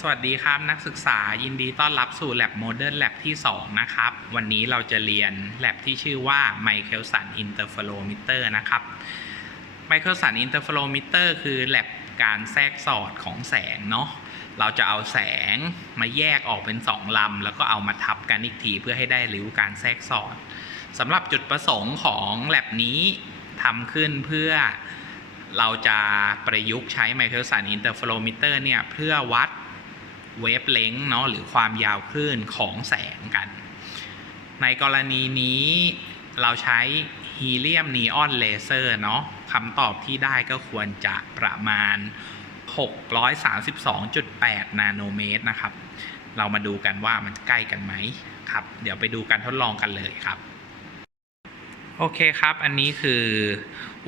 สวัสดีครับนักศึกษายินดีต้อนรับสู่ Lab Modern Lab ที่ 2 นะครับ วันนี้เราจะเรียน Lab ที่ชื่อว่า Michelson Interferometer นะครับ Michelson Interferometer คือ Lab การแทรกสอดของแสงเนาะเราจะเอาแสงมาแยกออกเป็น 2 ลำ แล้วก็เอามาทับกันอีกทีเพื่อให้ได้ริ้วการแทรกสอดสำหรับจุดประสงค์ของ Lab นี้ทำขึ้นเพื่อเราจะประยุกต์ใช้ Michelson Interferometer เนี่ยเพื่อวัด เวฟเลงเนาะหรือความยาวคลื่นของแสงกัน ในกรณีนี้เราใช้ฮีเลียมนีออนเลเซอร์เนาะคำตอบที่ได้ก็ควรจะประมาณ 632.8 นาโนเมตรนะครับ เรามาดูกันว่ามันใกล้กันไหมครับ เดี๋ยวไปดูการทดลองกันเลยครับ โอเคครับ อันนี้คือ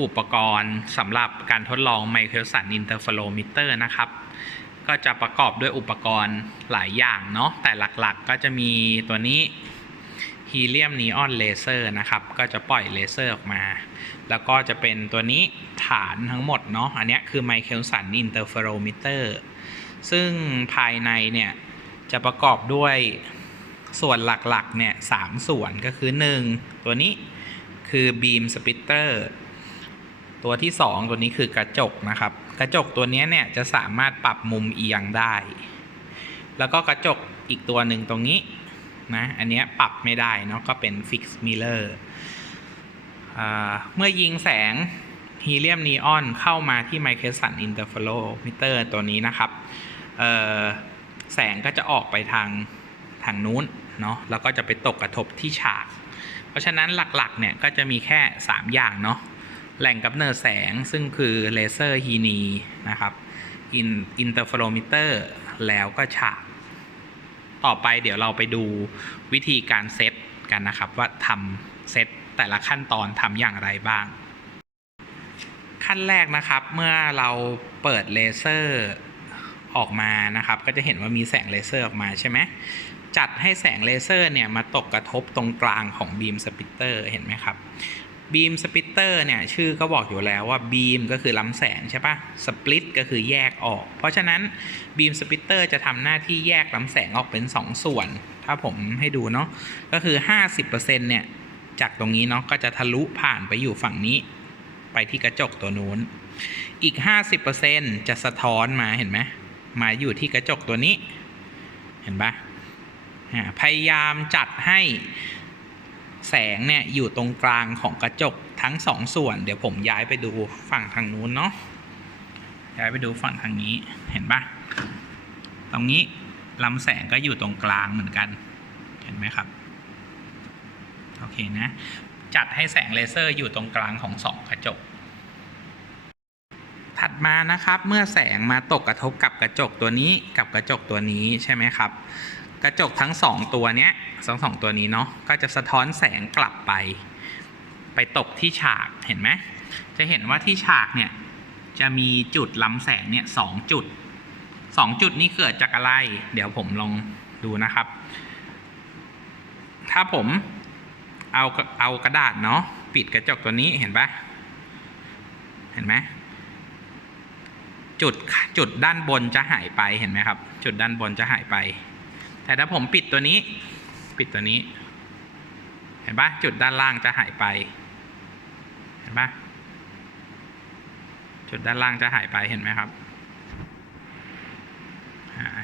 อุปกรณ์สำหรับการทดลอง Michelson Interferometer นะครับ ก็จะประกอบด้วยอุปกรณ์หลายอย่างเนาะแต่หลักๆก็จะมีตัวนี้ฮีเลียมนีออนเลเซอร์นะครับ ก็จะปล่อยเลเซอร์ออกมา แล้วก็จะเป็นตัวนี้ฐานทั้งหมดเนาะอันนี้คือ Michelson Interferometer ซึ่งภายในเนี่ย จะประกอบด้วยส่วนหลักๆเนี่ยสามส่วนก็คือ 1 ตัวนี้คือ beam splitter ตััวที่ 2 ตัวนี้คือกระจกนะครับ กระจกตัวนี้เนี่ยจะสามารถปรับมุมเอียงได้ แล้วก็กระจกอีกตัวหนึ่งตรงนี้นะอันนี้ปรับไม่ได้เนาะก็เป็น fixed mirror อ่าเมื่อยิงแสงฮีเลียมนีออนเข้ามาที่ Michelson Interferometer ตัวนี้นะครับแสงก็จะออกไปทางทางนู้นเนาะแล้วก็จะไปตกกระทบที่ฉาก เพราะฉะนั้นหลักๆเนี่ยก็จะมีแค่ 3 อย่างเนาะ แหล่งกำเนิดแสงซึ่งคือเลเซอร์ฮีนีนะครับอินอินเตอร์เฟโรมิเตอร์แล้วก็ฉาก ต่อไปเดี๋ยวเราไปดูวิธีการเซตกันนะครับ ว่าทำเซตแต่ละขั้นตอนทำอย่างไรบ้าง ขั้นแรกนะครับเมื่อเราเปิดเลเซอร์ออกมานะครับ ก็จะเห็นว่ามีแสงเลเซอร์ออกมาใช่ไหมจัดให้แสงเลเซอร์เนี่ยมาตกกระทบตรงกลางของบีมสปิเตอร์เห็นไหมครับ บีมสปิตเตอร์เนี่ยชื่อก็บอกอยู่แล้วว่าบีมก็คือลำแสงใช่ปะสปลิตก็คือแยกออก เพราะฉะนั้นบีมสปิตเตอร์จะทำหน้าที่แยกลำแสงออกเป็น 2 ส่วน ถ้าผมให้ดูเนาะก็คือ 50%เนี่ยจากตรงนี้เนาะก็จะทะลุผ่านไปอยู่ฝั่งนี้ ไปที่กระจกตัวนู้น อีก 50%จะสะท้อนมาเห็นไหมมาอยู่ที่กระจกตัวนี้ เห็นปะพยายามจัดให้ แสงเนี่ยอยู่ตรงกลางของกระจกทั้งสองส่วน เดี๋ยวผมย้ายไปดูฝั่งทางนู้นเนาะย้ายไปดูฝั่งทางนี้เห็นปะตรงนี้ลำแสงก็อยู่ตรงกลางเหมือนกัน เห็นไหมครับ โอเคนะ จัดให้แสงเลเซอร์อยู่ตรงกลางของสองกระจก ถัดมานะครับ เมื่อแสงมาตกกระทบกับกระจกตัวนี้กับกระจกตัวนี้ใช่ไหมครับ กระจกทั้งสองตัวเนี้ยสองสองตัวนี้เนาะก็จะสะท้อนแสงกลับไป ไปตกที่ฉากเห็นไหมจะเห็นว่าที่ฉากเนี่ยจะมีจุดล้ำแสงเนี่ยสองจุดสองจุดนี้เกิดจากอะไร เดี๋ยวผมลองดูนะครับ ถ้าผมเอาเอากระดาษเนาะปิดกระจกตัวนี้เห็นปะเห็นไหมจุดจุดด้านบนจะหายไปเห็นไหมครับ จุดด้านบนจะหายไป แต่ถ้าผมปิดตัวนี้ ปิดตัวนี้ เห็นปะจุดด้านล่างจะหายไป เห็นปะจุดด้านล่างจะหายไปเห็นไหมครับ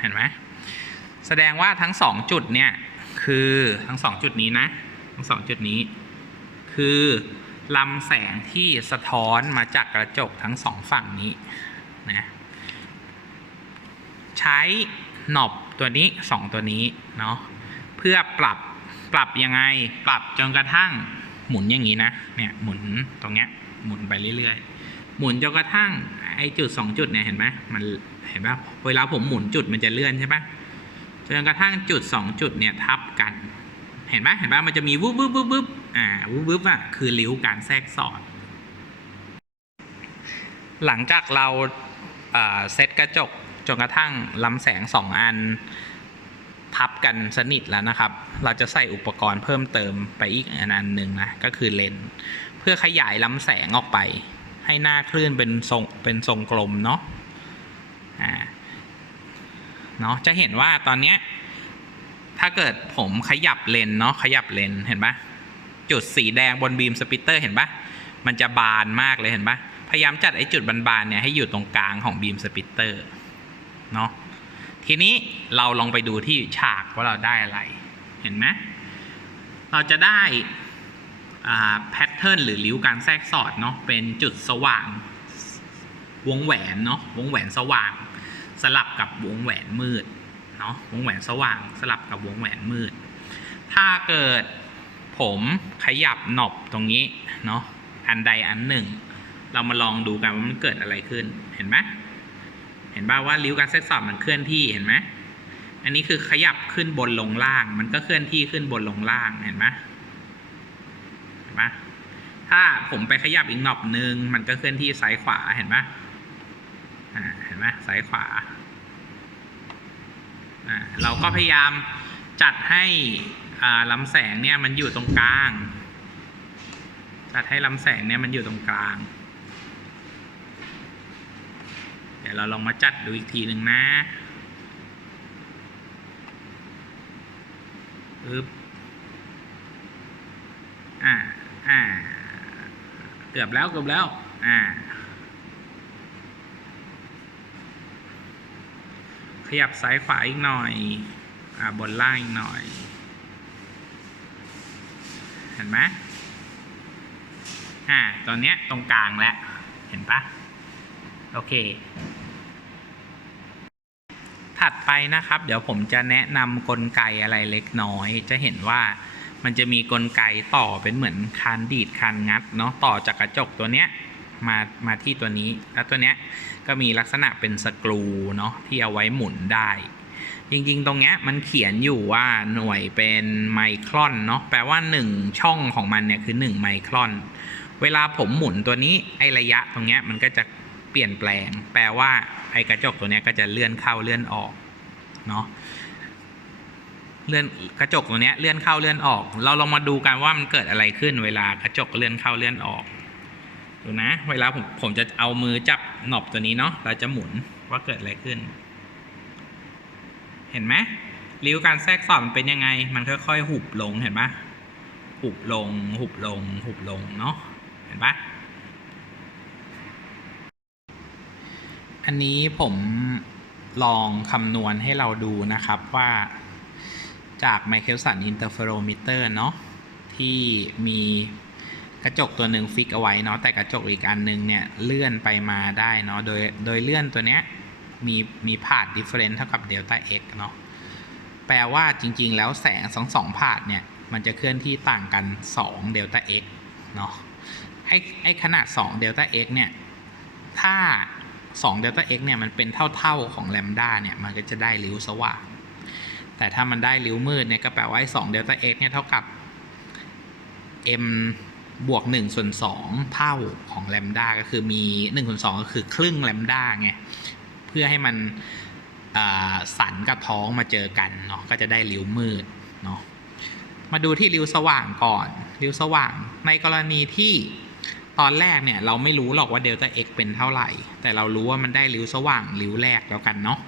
เห็นไหมแสดงว่าทั้งสองจุดเนี่ยคือทั้งสองจุดนี้นะ ทั้งสองจุดนี้ คือลำแสงที่สะท้อนมาจากกระจกทั้งสองฝั่งนี้นะใช้หนอบ ตัวนี้สองตัวนี้เนาะเพื่อปรับปรับยังไงปรับจนกระทั่งหมุนอย่างนี้นะเนี่ยหมุนตรงเนี้ยหมุนไปเรื่อยๆ หมุนจนกระทั่งไอ้จุดสองจุดเนี่ยเห็นไหมมันเห็นปะเวลาผมหมุนจุดมันจะเลื่อนใช่ปะจนกระทั่งจุดสองจุดเนี่ยทับกัน เห็นปะเห็นปะมันจะมีวุบวุบวุบวุบอ่าวุบวุบอะคือริ้วการแทรกสอดหลังจากเราเซตกระจก จนกระทั่งลำแสงสองอันทับกันสนิทแล้วนะครับ เราจะใส่อุปกรณ์เพิ่มเติมไปอีกอันหนึ่งนะก็คือเลนส์เพื่อขยายลำแสงออกไป ให้หน้าคลื่นเป็นทรงเป็นทรงกลมเนาะอ่าเนาะจะเห็นว่าตอนเนี้ยถ้าเกิดผมขยับเลนเนาะขยับเลนเห็นปะจุดสีแดงบนบีมสปิเตอร์เห็นปะมันจะบานมากเลยเห็นปะพยายามจัดไอ้จุดบานๆเนี่ยให้อยู่ตรงกลางของบีมสปิเตอร์ เนาะทีนี้เราลองไปดูที่ฉากว่าเราได้อะไร เห็นไหมเราจะได้แพทเทิร์นหรือริ้วการแทรกสอดเนาะเป็นจุดสว่างวงแหวนเนาะวงแหวนสว่าง สลับกับวงแหวนมืดเนาะวงแหวนสว่างสลับกับวงแหวนมืด ถ้าเกิดผมขยับหนบตรงนี้เนาะอันใดอันหนึ่ง เรามาลองดูกันว่ามันเกิดอะไรขึ้นเห็นไหม เห็นป่าว่าริ้วการแทรกสอดมันเคลื่อนที่เห็นไหมอันนี้คือขยับขึ้นบนลงล่าง มันก็เคลื่อนที่ขึ้นบนลงล่างเห็นไหมเห็นไหมถ้าผมไปขยับอีกหนอบหนึ่งมันก็เคลื่อนที่ซ้ายขวาเห็นไหมอ่าเห็นไหมซ้ายขวาอ่าเราก็พยายามจัดให้อ่าลำแสงเนี่ยมันอยู่ตรงกลางจัดให้ลำแสงเนี่ยมันอยู่ตรงกลาง เดี๋ยวเราลองมาจัดดูอีกทีหนึ่งนะอึบอ่าอ่าเกือบแล้วเกือบแล้ว อ่า ขยับซ้ายขวาอีกหน่อย อ่า บนล่างอีกหน่อย เห็นไหมอ่า ตอนเนี้ยตรงกลางแล้ว เห็นปะโอเค ถัดไปนะครับ เดี๋ยวผมจะแนะนำกลไกอะไรเล็กน้อย จะเห็นว่ามันจะมีกลไกต่อเป็นเหมือนคานดีดคานงัดเนาะต่อจากกระจกตัวเนี้ยมามาที่ตัวนี้ แล้วตัวเนี้ยก็มีลักษณะเป็นสกรูเนาะที่เอาไว้หมุนได้ จริงๆ ตรงเนี้ยมันเขียนอยู่ว่าหน่วยเป็นไมครอนเนาะแปลว่า 1 ช่องของมันเนี่ยคือ 1 ไมครอน เวลาผมหมุนตัวนี้ไอระยะตรงเนี้ยมันก็จะ เปลี่ยนแปลง แปลว่าไอ้กระจกตัวนี้ก็จะเลื่อนเข้าเลื่อนออกเนาะเลื่อนกระจกตัวนี้เลื่อนเข้าเลื่อนออก เราลองมาดูกันว่ามันเกิดอะไรขึ้นเวลากระจกเลื่อนเข้าเลื่อนออกดูนะ เวลาผมผมจะเอามือจับหนอบตัวนี้เนาะเราจะหมุนว่าเกิดอะไรขึ้น เห็นไหมริ้วการแทรกซ้อนมันเป็นยังไง มันค่อย ๆ หุบลงเห็นปะหุบลง หุบลง หุบลงเนาะเห็นปะ อันนี้ผมลองคำนวณให้เราดูนะครับว่าจาก m i c h e l s o n Interferometer เนาะที่มีกระจกตัวหนึ่งฟิกเอาไว้เนาะแต่กระจกอีกอันนึงเนี่ยเลื่อนไปมาได้เนาะโดยโดยเลื่อนตัวเนี้ยมีมีพาด difference เท่ากับเดลต้า x เนาะแปลว่าจริง ๆ แล้วแสงสองสองพาดเนี่ยมันจะเคลื่อนที่ต่างกัน2เดลต้า x เนาะไอไอขนาด2เดลต้า x เนี่ยถ้า 2เดลต้า x เนี่ยมันเป็นเท่าๆของแลมด้าเนี่ยมันก็จะได้ริ้วสว่างแต่ถ้ามันได้ริ้วมืดเนี่ยก็แปลว่า2เดลต้า x เนี่ยเท่ากับ m บวก1ส่วน2เท่าของแลมด้าก็คือมี1ส่วน2ก็คือครึ่งแลมด้าไงเพื่อให้มันสันกับท้องมาเจอกันเนาะก็จะได้ริ้วมืดเนาะมาดูที่ริ้วสว่างก่อน ริ้วสว่างในกรณีที่ ตอนแรกเนี่ยเราไม่รู้หรอกว่าเดลต้า x เป็นเท่าไหร่ แต่เรารู้ว่ามันได้ริ้วสว่างริ้วแรกแล้วกันเนาะ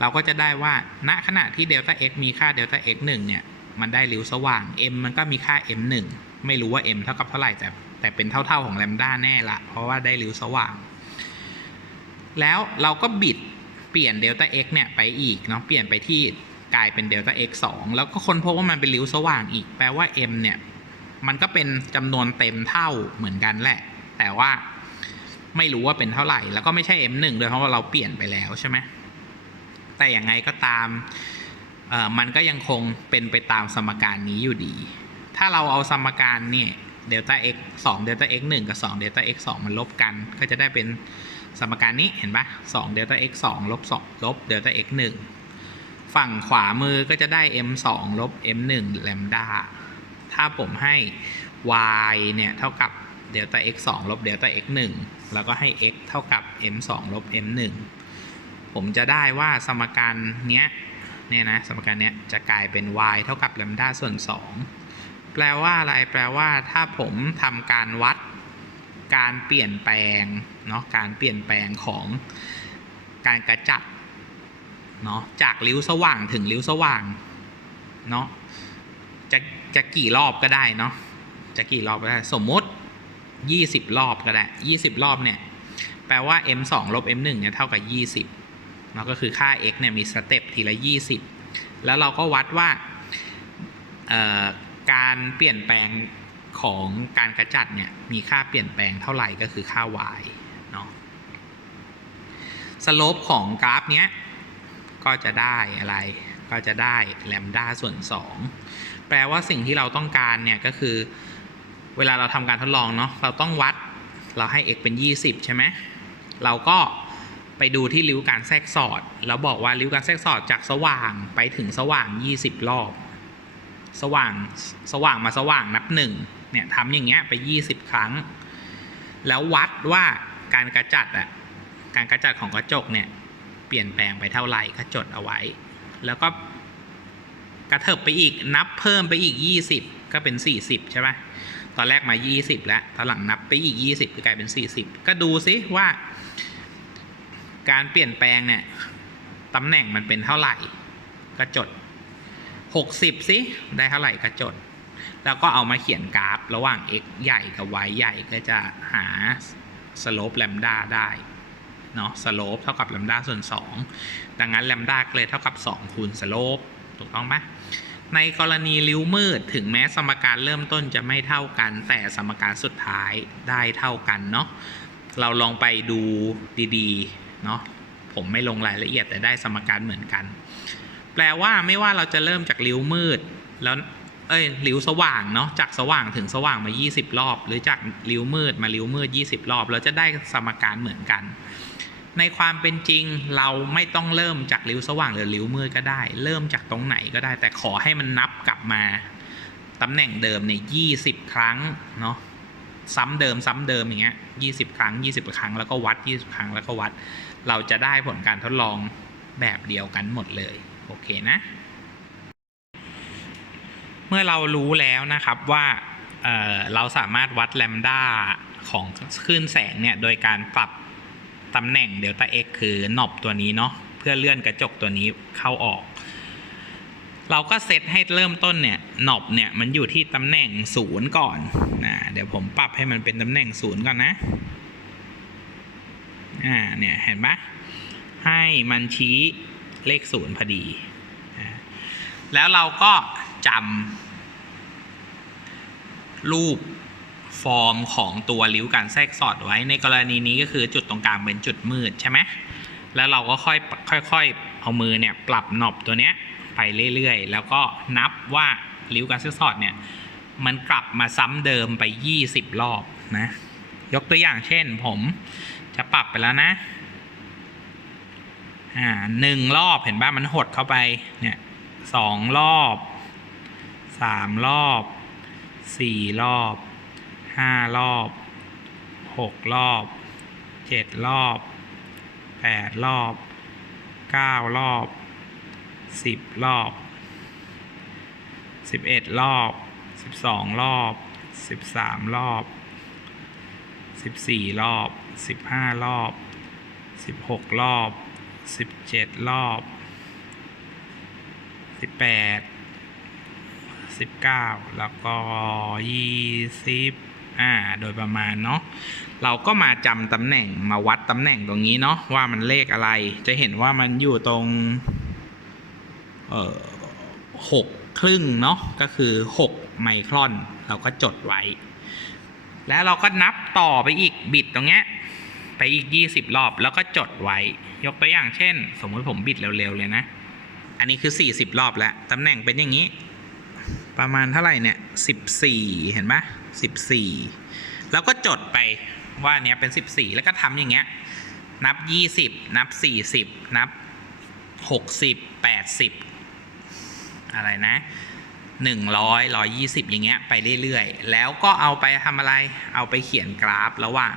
เราก็จะได้ว่าณขณะที่เดลต้า x มีค่าเดลต้า x 1เนี่ย มันได้ริ้วสว่าง m มันก็มีค่า m 1ไม่รู้ว่า m เท่ากับเท่าไหร่แต่แต่เป็นเท่าๆของแลมด้าแน่ละเพราะว่าได้ริ้วสว่าง แล้วเราก็บิดเปลี่ยนเดลต้า x เนี่ยไปอีกเนาะ เปลี่ยนไปที่กลายเป็นเดลต้า x 2แล้วก็ค้นพบว่ามันเป็นริ้วสว่างอีก แปลว่า m เนี่ย มันก็เป็นจำนวนเต็มเท่าเหมือนกันแหละ แต่ว่าไม่รู้ว่าเป็นเท่าไหร่ แล้วก็ไม่ใช่ m 1 ด้วยเพราะว่าเราเปลี่ยนไปแล้วใช่ไหมแต่อย่างไงก็ตามมันก็ยังคงเป็นไปตามสมการนี้อยู่ดี ถ้าเราเอาสมการเนี่ยเดลต้า x 2เดลต้า x 1กับ2เดลต้า x 2มันลบกัน ก็จะได้เป็นสมการนี้เห็นปะ2เดลต้า x 2ลบ2ลบเดลต้า x 1ฝั่งขวามือก็จะได้ m 2ลบ m 1แลมดา ถ้าผมให้ y เนี่ย เท่ากับ เดลต้า x 2ลบเดลต้า x 1แล้วก็ให้ x เท่ากับ m 2ลบ m 1ผมจะได้ว่าสมการเนี้ยเนี่ยนะสมการเนี้ยจะกลายเป็น y เท่ากับแลมดาส่วน 2 แปลว่าอะไรแปลว่าถ้าผมทำการวัดการเปลี่ยนแปลงเนาะการเปลี่ยนแปลงของการกระจัดเนาะจากริ้วสว่างถึงริ้วสว่างเนาะจะจะกี่รอบก็ได้เนาะจะกี่รอบก็ได้สมมติ 20 รอบก็ได้ 20 รอบเนี่ย แปลว่า m 2ลบ m 1เนี่ยเท่ากับ 20เนาก็คือค่า x เนี่ยมีสเต็ปทีละ 20 แล้วเราก็วัดว่าการเปลี่ยนแปลงของการกระจัดเนี่ยมีค่าเปลี่ยนแปลงเท่าไหร่ก็คือค่า y เนาะสโลปของกราฟเนี้ยก็จะได้อะไร ก็จะได้แลมด้าส่วน 2 แปลว่าสิ่งที่เราต้องการเนี่ยก็คือ เวลาเราทำการทดลองเนาะเราต้องวัดเราให้ x เป็น 20 ใช่ไหมเราก็ไปดูที่ริ้วการแทรกสอด แล้วบอกว่าริ้วการแทรกสอดจากสว่างไปถึงสว่าง 20 รอบ สว่างสว่างมาสว่างนับหนึ่งเนี่ยทำอย่างเงี้ยไป 20 ครั้ง แล้ววัดว่าการกระจัดอะการกระจัดของกระจกเนี่ยเปลี่ยนแปลงไปเท่าไหร่ก็จดเอาไว้ แล้วก็กระเถิบไปอีกนับเพิ่มไปอีก 20 ก็เป็น 40 ใช่ไหม ตอนแรกมา 20 แล้วตอนหลังนับไปอีก 20 ก็กลายเป็น 40 ก็ดูซิว่า การเปลี่ยนแปลงเนี่ยตำแหน่งมันเป็นเท่าไหร่ ก็จด 60 สิได้เท่าไหร่ก็จด แล้วก็เอามาเขียนกราฟระหว่าง x ใหญ่กับ y ใหญ่ก็จะหา slope lambda ได้เนาะ slope เท่ากับ lambda ส่วน 2 ดังนั้น lambda ก็เลยเท่ากับ 2 คูณ slope ถูกต้องไหม ในกรณีริ้วมืดถึงแม้สมการเริ่มต้นจะไม่เท่ากัน แต่สมการสุดท้ายได้เท่ากันเนาะเราลองไปดูดีๆเนาะผมไม่ลงรายละเอียดแต่ได้สมการเหมือนกัน แปลว่าไม่ว่าเราจะเริ่มจากริ้วมืดแล้วเอ้ยริ้วสว่างเนาะจากสว่างถึงสว่างมา 20 รอบ หรือจากริ้วมืดมาริ้วมืด 20 รอบ เราจะได้สมการเหมือนกัน ในความเป็นจริงเราไม่ต้องเริ่มจากริ้วสว่างหรือริ้วมืดก็ได้ เริ่มจากตรงไหนก็ได้ แต่ขอให้มันนับกลับมาตำแหน่งเดิมเนี่ย20ครั้งเนาะซ้ำเดิมซ้ำเดิมอย่างเงี้ย20ครั้ง20ครั้งแล้วก็วัด20ครั้งแล้วก็วัด เราจะได้ผลการทดลองแบบเดียวกันหมดเลย โอเคนะ เมื่อเรารู้แล้วนะครับว่าเเราสามารถวัดแลมด้าของคลื่นแสงเนี่ยโดยการปรับ ตำแหน่งเดลต้า x คือหนอบตัวนี้เนาะเพื่อเลื่อนกระจกตัวนี้เข้าออก เราก็เซตให้เริ่มต้นเนี่ยหนอบเนี่ยมันอยู่ที่ตำแหน่งศูนย์ก่อนนะเดี๋ยวผมปรับให้มันเป็นตำแหน่งศูนย์ก่อนนะอ่าเนี่ยเห็นปะให้มันชี้เลขศูนย์พอดีแล้วเราก็จำรูป ฟอร์มของตัวริ้วการแทรกสอดไว้ ในกรณีนี้ก็คือจุดตรงกลางเป็นจุดมืดใช่ไหมแล้วเราก็ค่อยค่อยๆเอามือเนี่ยปรับหนอบตัวเนี้ยไปเรื่อยๆ แล้วก็นับว่าริ้วการแทรกสอดเนี่ยมันกลับมาซ้ำเดิมไป 20 รอบนะ ยกตัวอย่างเช่นผมจะปรับไปแล้วนะอ่าหนึ่งรอบเห็นป่ะมันหดเข้าไปเนี่ยสองรอบสามรอบสี่รอบ ห้ารอบหกรอบเจ็ดรอบแปดรอบเก้ารอบสิบรอบสิบเอ็ดรอบสิบสองรอบสิบสามรอบสิบสี่รอบสิบห้ารอบสิบหกรอบสิบเจ็ดรอบสิบแปดสิบเก้าแล้วก็ยี่สิบ อ่าโดยประมาณเนาะเราก็มาจำตำแหน่งมาวัดตำแหน่งตรงนี้เนาะว่ามันเลขอะไรจะเห็นว่ามันอยู่ตรงเอ่อหกครึ่งเนาะก็คือหกไมครอนเราก็จดไว้ แล้วเราก็นับต่อไปอีกบิดตรงเนี้ยไปอีก 20 รอบแล้วก็จดไว้ ยกตัวอย่างเช่น สมมติผมบิดเร็วๆเลยนะ อันนี้คือ 40 รอบแล้วตำแหน่งเป็นอย่างนี้ ประมาณเท่าไหร่เนี่ย 14 เห็นปะ 14 แล้วก็จดไปว่าเนี้ยเป็น 14 แล้วก็ทำอย่างเงี้ย นับ 20 นับ 40 นับ 60 80 อะไรนะ 100 120 อย่างเงี้ยไปเรื่อยๆ แล้วก็เอาไปทำอะไร เอาไปเขียนกราฟระหว่าง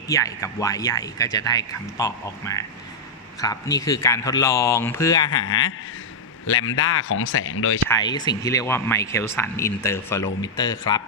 x ใหญ่กับ y ใหญ่ก็จะได้คำตอบออกมาครับนี่คือการทดลองเพื่อหาแลมด้าของแสงโดยใช้สิ่งที่เรียกว่าไมเคิลสันอินเตอร์เฟโรมิเตอร์ครับ